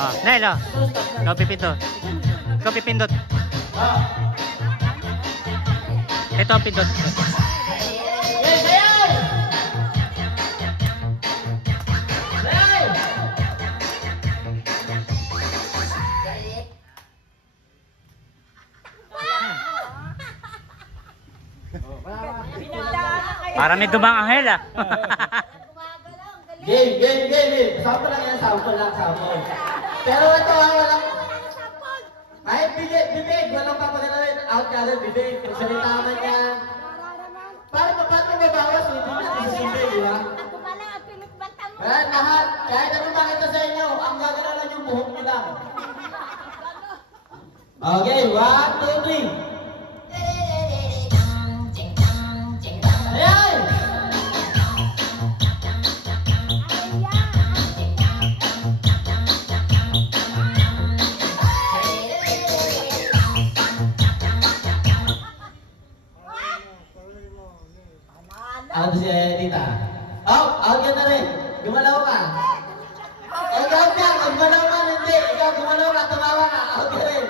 Ah, Nelo. Ikaw pipindot. Ikaw pipindot. Ito ang pindot. Para may dumang anghel ah. Game. Sample lang yan, sample. Pero ito ha, walang... Kahit bibig, walang papagalawin. Out ka rin, bibig. Magsalita man yan. Paano mabawas? Hindi natin simple, di ba? Ayan, lahat. Kahit ano makita sa inyo, ang gagalaw lang yung buhok nyo lang. Okay, 1, 2, 3. Ayan! Ano si Tita? Out ka na rin. Gumalaw ka. Ikaw ka, gumalaw ka, hindi. Ikaw gumalaw ka, tumawa ka. Out ka rin.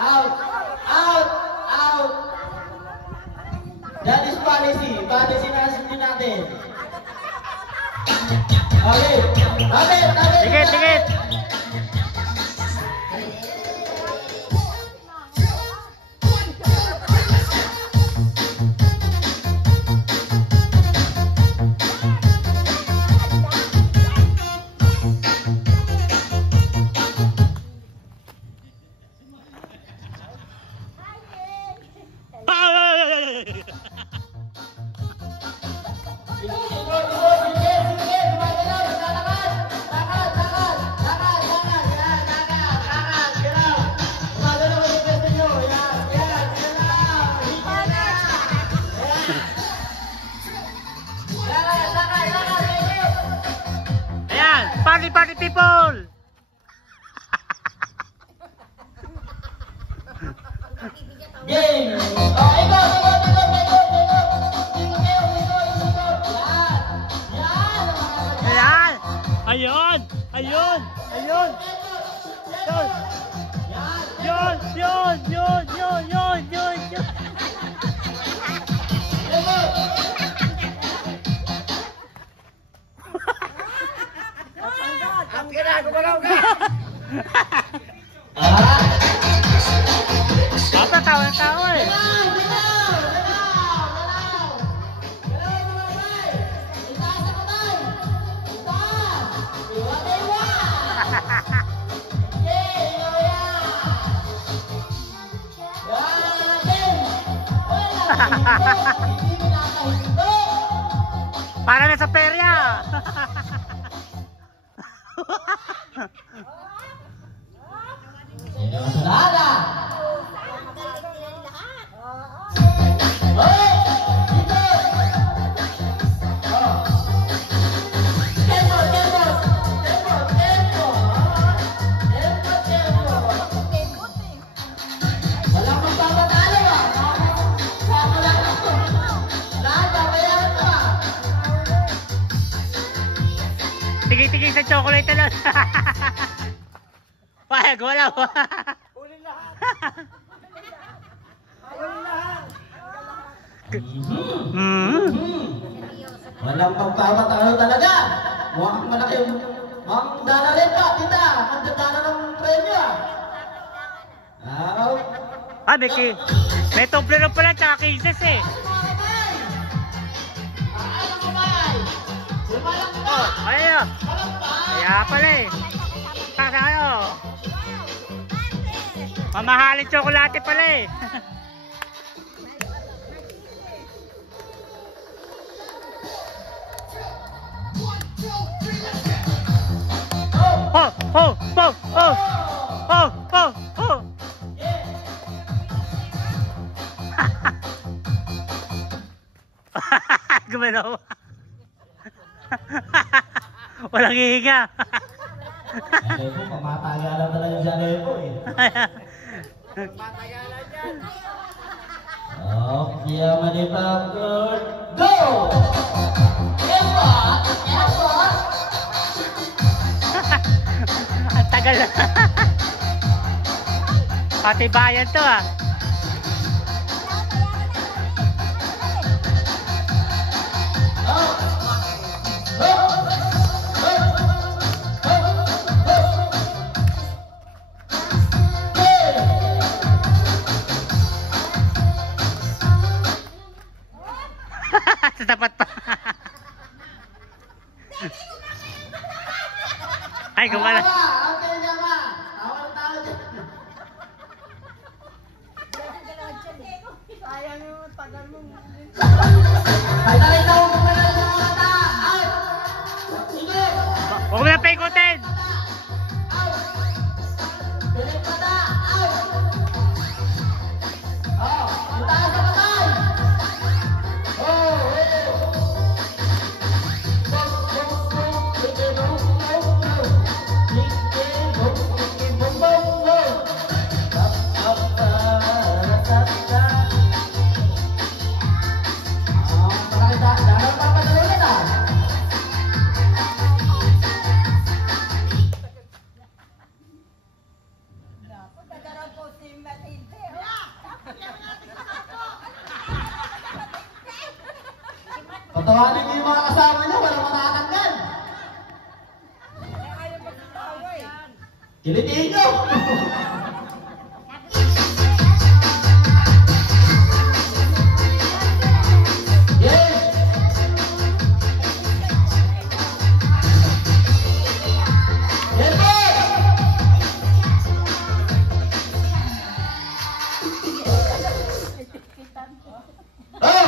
Out. That is policy. Policy na sundin natin. Okay. Tapit. Tikit. Party people! Game! Ayan! Ayun! Yun! Gumalaw ka! Basta tawa eh! Para na sa perya! Nada! Tigil sa chocolate lang. Payag, wala. Huli lahat. Walang pagpapatalo talaga. Mukhang malaki. Ang dala rin pa, tita. Ang dala ng premyo. May Toblerone pala tsaka Kisses eh. Oh, ayun. Kaya pala eh. Kasi ano, mamahalin tsokolate pala eh. Oh. Gumalaw. Walang hihinga. Alepo, pamatagalan talaga si Alepo eh. Matagalan yan. Okay, malipang good. Go! tagal. Pati bayan to ah. Sa tapat pa. Ay, gumala. Okay na ba? Awal tao dyan. Sayang yung tagal mo. Ay, tayo na ako kumalan sa mga mata. Out! Sige! Huwag mo na paikutin. Pilit mata. Out! Oh, itaas sa matay. Oh, hey! Bum, bum, bum. Sige, bum, bum, bum. Sige, bum, sige, bum, bum, bum. Tap, tap, tap, tap, tap. Jangan papaduluin ah. Patawanin niyo yung mga kasama niyo, walang matatanggal. Kilitiin niyo. Yes. Yes, boy. Oh.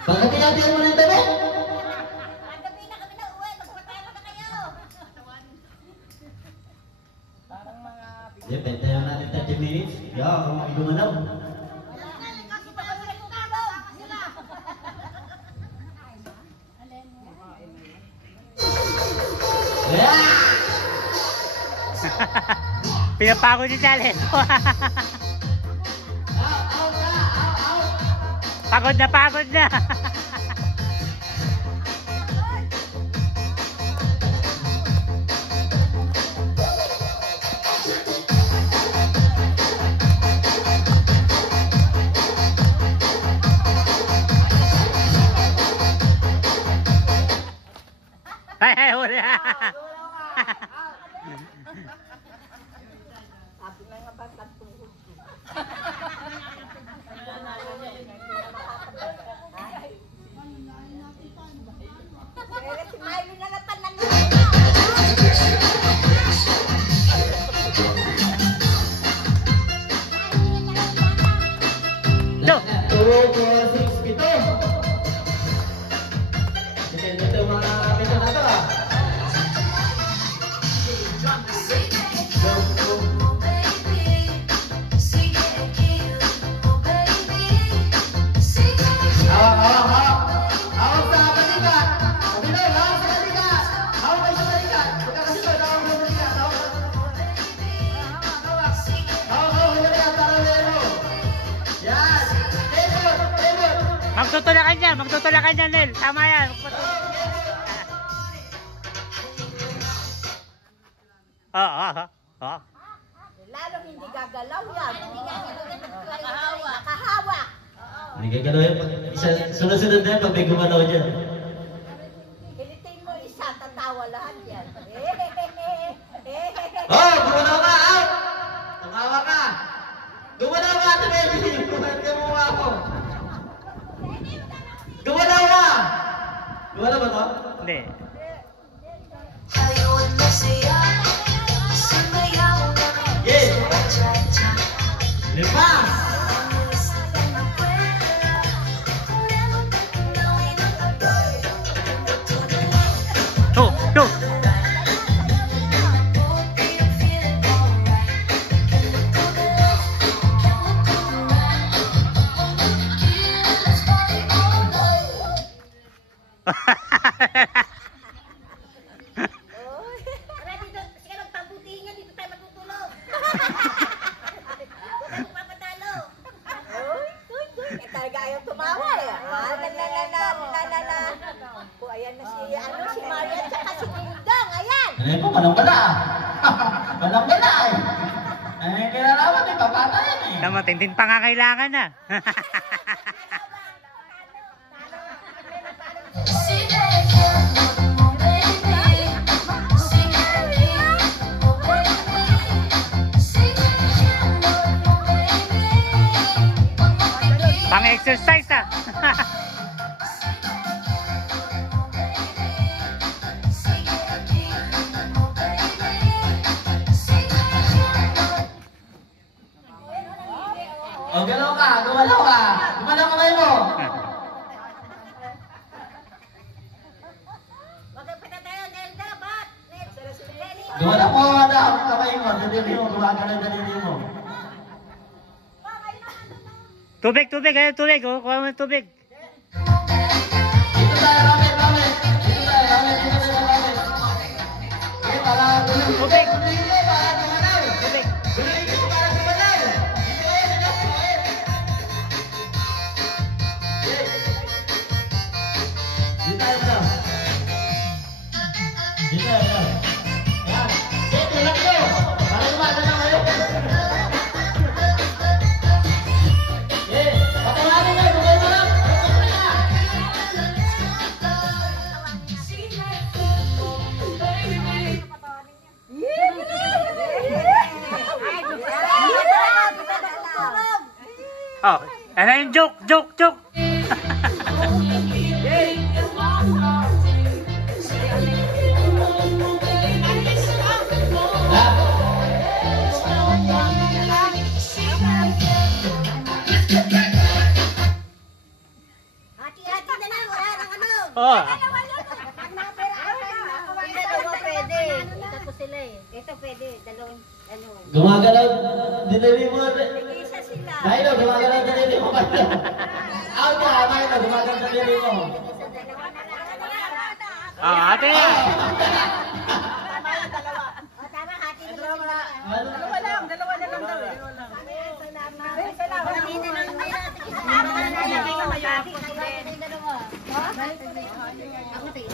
Pagkatiyatihan mo na yung tabi. Ya, pentayan natin 30 minutes. Ya, kung gumanaw. Yeah! Pinapagod ni Jalen. Pagod na, pagod na. Ay, huli. No. 2, 4, 6, 7. Ito yung mga kapito na ito ah. Hawak sa balikat. Kapito, hawak sa balikat. Hawak kayo sa balikat. Pagkakasito, hawak sa balikat. Hawak sa balikat para lero. Yan. Table, table. Magtutulakan niya, magtutulakan niya, Nel. Tama yan. Oo. Lalong hindi gagalaw yan. Nakahawak. Nakahawak. Hindi gagalaw yan. Sunod-sunod na yan pag may gumalaw dyan. Pilitin mo isa, tatawa lahat yan. Oh! Gumalaw ka! Out! Tumawa ka! Gumalaw ka! Tumeli! Gumalaw mo ako! Gumalaw ka! Gumalaw ba to? Hindi. Yes! Lipas! Go! walang wala. Walang wala eh. Eh, kinalaman eh, papatayan eh. Tama, tindin pa nga kailangan na. Pang-exercise ah. O, galaw ka, gumalaw ka. Gumalaw kamay mo. Gumalaw mo, ang kamay mo. Daliri mo, gumagalaw daliri mo. Tubig, tubig, ayun, tubig. Oh, kuha mo ng tubig. Dito tayo, Ramen, Ramen. Dito tayo, Ramen, dito tayo, Ramen. Okay, para gulay. Tubig. Gulay mo, para gumalaw. Tubig. Gulay mo, para gumalaw. Dito kayo, relax mo, eh. Dito tayo, bro. Dito tayo, bro. Ayan. Okay, tulak nyo. Para gumagalaw kayo. Patawarin mo, bugay mo lang. Oh, ano yung joke, joke, joke. Hati-hati na lang, wala nang ano. Oh. Hindi, dalawa pwede. Ito po sila eh. Ito pwede, dalawang ano. Gumagalaw, dinali mo. Isa sila. Milo, gumagalaw, dinali mo. Out ka, Milo, gumagalaw, dinali mo. Ah, ate. O, tama, hati na lang sila. Dalawa lang, Dalawa na lang daw. Isa lang. Hindi na lang may hati. Isa lang. Ako sige.